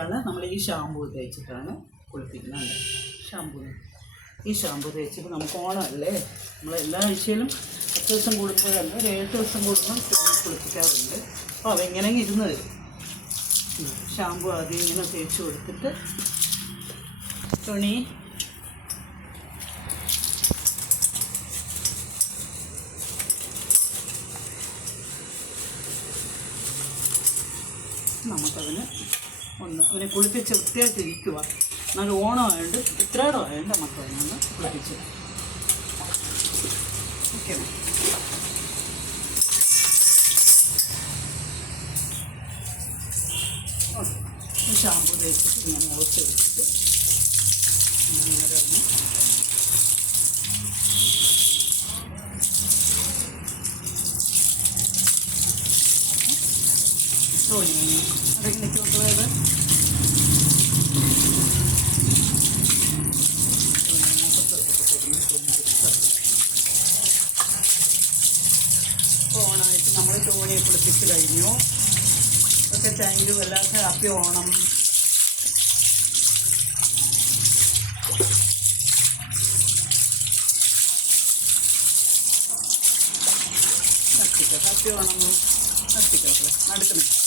ാണ് നമ്മൾ ഈ ഷാമ്പൂ തേച്ചിട്ടാണ് കുളിപ്പിക്കുന്നത്. ഈ ഷാമ്പൂ തേച്ചിട്ട് നമുക്ക് ഓണമല്ലേ, നമ്മൾ എല്ലാ ആഴ്ചയിലും 10 ദിവസം കൂടുമ്പോഴല്ല, ഒരു 7 ദിവസം കൂടുമ്പോൾ കുളിപ്പിക്കാറുണ്ട്. അപ്പോൾ അതെങ്ങനെ ഇരുന്ന് തരും. ഷാമ്പൂ ആദ്യം ഇങ്ങനെ തേച്ച് കൊടുത്തിട്ട് തുണി നമുക്കതിന് അവനെ കുളിപ്പിച്ച് വൃത്തിയായിട്ടിരിക്കുക. എന്നാലും ഓണമായതുകൊണ്ട് ഉത്രാടമായതുകൊണ്ട് നമുക്കതിനൊന്ന് കുളിപ്പിച്ച് വയ്ക്കണം. ഷാമ്പൂ തേച്ചിട്ട് ഇങ്ങനെ മുഖത്തെടുത്തിട്ട് ഇങ്ങനെ അതെങ്ങനെ ചോട്ടുള്ളത് ഓണമായിട്ട് നമ്മൾ തോണിയെ കുളിപ്പിച്ച് കഴിഞ്ഞു. ഒക്കെ താങ്ക് യു. എല്ലാവർക്കും ഹാപ്പി ഓണം. ഹാപ്പി ഓണം. അടുക്കണം.